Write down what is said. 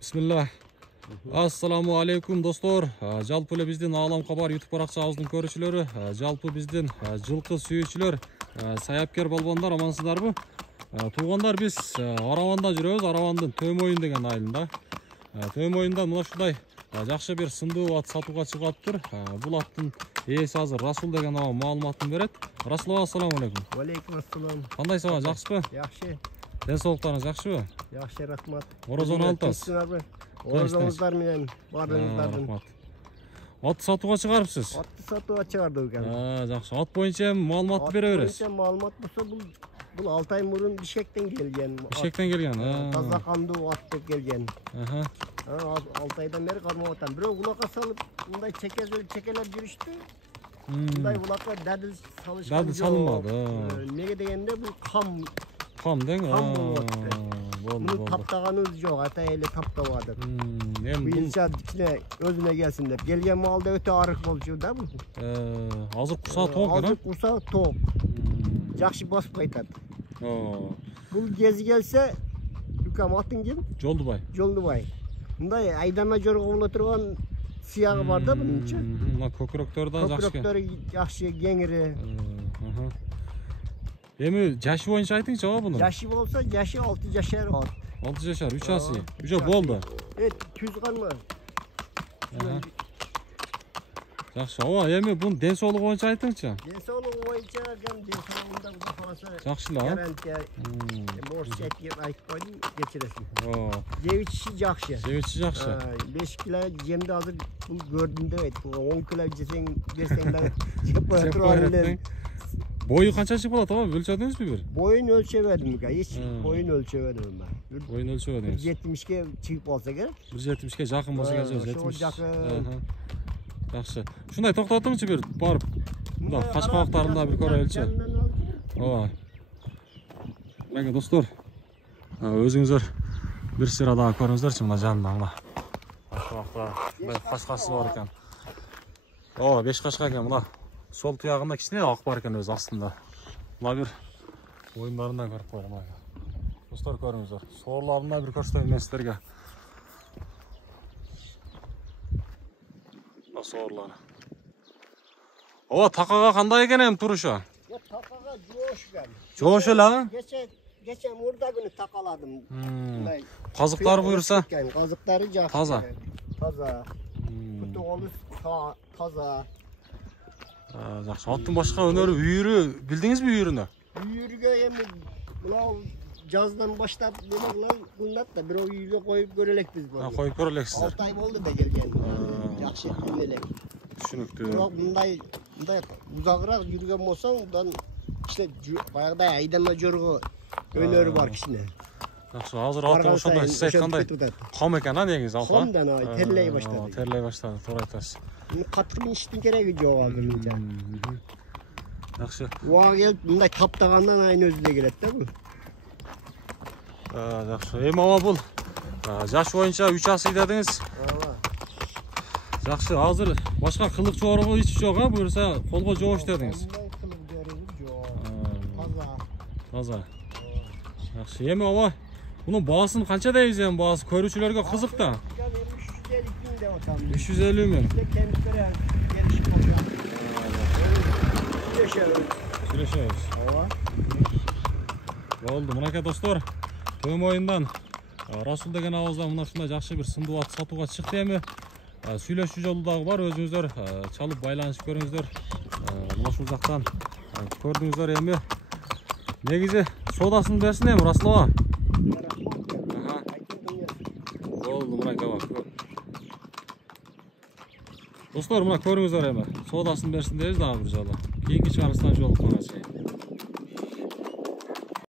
Bismillah. Assalamu alaikum dostlar. Жалпы эле биздин Аалам Кабар YouTube баракчабыздын көрүүчүлөрү, жалпы биздин жылкы сүйүүчүлөр, саяпкер болбондар, амансыздарбы? Туугандар, биз Араванда жүрөбүз, Аравандын Төмөйүн деген айылында. Төмөйүндө мына ушундай жакшы бир сындуу ат сатууга чыгаптыр. Бул аттын ээси азыр Расул деген ага маалыматын берет. Расул ага, ассаламу алейкум. Алейкум ассалам. Кандайсыз ага, жакшысызбы? Жакшы. Ден соолуктарыңыз жакшыбы? Жакшы, рахмат. Орозону алып Орозоңуздар менен баардыгыңыздардын. Ат сатууга чыгарыпсыз? Атты сатууга чыгардык экен. Жакшы. Ат боюнча маалыматты бере бересиз. Маалымат болсо бул 6 ай мурун Бишкектен келген. Бишкектен келген. Таза кандуу ат деп келген. 6 айдан бери кармап атам. Бирок улакка салып, мындай чекелеп жүрүштү. Мындай улакка дадыл салышкан. Дадыл салынбады. Неге дегенде бул Кам дең. Bunu taptaganız yok, ata ele taptavadık. Buyunca içine özüne gelsin de. Gelgen malda öte arık bolçu da bu. Hazır kursağı toğuk ya? Hazır kursağı toğuk. Jakşı basıp kaytat. Bu gezi gelse, yukam atın kim? Joldubay. Joldubay. Bunda aydama jorga olatırgan siyağı var da bunun için. Köküröktörü da jakşı. Köküröktörü jakşı, gengiri. Emi yaşı boyunca aytыңызчы ага bunu. Yaşı olsa yaşı 6 yaşar var. 6 yaşar, 3 ası. 3 boldu. Evet, tüz kalma. Жақсы. Ова, еми bunun den soğuluğu boyunca aytыңызчы. Den soğuluğu boyunca den soğuluğunda bu kalasa. Жақшылы, а? Garantiya borç etki ayıp koydum geçiresin. Ceviçi jakşı. Ceviçi jakşı. 5 kilo jemde hazır bunu gördüm de 10 kilo versen ben jep koyatırım. Boyu kançaçık болады, ama ölçediniz mi bir? Boyun ölçemedim hiç. Boyun ölçemedim ben. Boyun ölçemediniz. 1.70'ke çıkıp olsa gerek. 1.70'ke жақын болса керек, 70. Жақын. Жақсы. Шундай тоқтатыңызчы bir барып. Мына қашқабақтарында bir көрелікші. Ооба. Мега достор. Өзүңүздөр bir sıra daha көрүңүздөрчү мына жанында мына. Қашқабақтар. Қашқасы бар екен. Ооба, 5 қашқа екен мына. Sol tuyağında kişine ak var ekan özü aslında. Mına bir oyunlarından görüp koyalım. Dostlar görüңүздөр. Sorularına bir көрсөтөйүн men sizlerge. Sorular. Ova takaga kандай eкен em turuşu? Takaga joş geldi. Joş la? Geçen murda günü takaladım. Kazıklar buyursa? Kazıkları jakşı. Taza. Taza. Kutu olu taza. Жақсы. Аттың башқа өнері үйірі, білдіңіз бі үйіріні? Үйіріге емі бұлау жаздан баштап бұллап да бір үйірге қойып көрелек біз бұл. Қойып көрелексіздер. 6 ай болды да келген. Жақсы еттемелек. Түсінікті. Бірақ мұндай ұзағырақ жүрген болсаң, бұдан баяғыдай айдама жорғы өнері бар кішіне. Жақсы. Азыр аты ошондай сіз айтқандай қам екен, негіз алпа? Қамдан терлей баштады. Терлей баштады, тура айтасыз. Қатырын іштің керегі жоқ алдымынша. Жақсы. Оға келіп, мұндай таптағандан айын өзіне келеді да бұл. Жақсы. Ем ама бұл жаш бойынша 3 асы дедіңіз. Жақсы. Азыр башқа қылық жоғырғы еш жоқ, бұйырса қолға жоғыш дедіңіз. Мұндай қылық жоғырғы жоқ. Таза. Жақсы. Ем ама бұның бағасын қанша дейіз, бағасы көрушілерге қызық да? 350 mi? Kendisine gelişim oluyor. Süreşiyoruz. Oldu. Mınaka dostlar. Төмөйүндөн Расул деген агыздан мына ушундай жакшы бир сындуу ат сатууга чыкты эми. Сүйлөшүү жолу дагы бар. Өзүңүздөр чалып байланышып көрүңүздөр. Мына ушул жактан көрдүңүздөр эми. Негизи соодасын берсин эми Расул ага. Болду, мынакей бар. Dostlar, mına көрүңүздөр эми. Соодасын берсин дейбиз дагы бир жолу. Кийинки чыгарылыштан жолукканга чейин.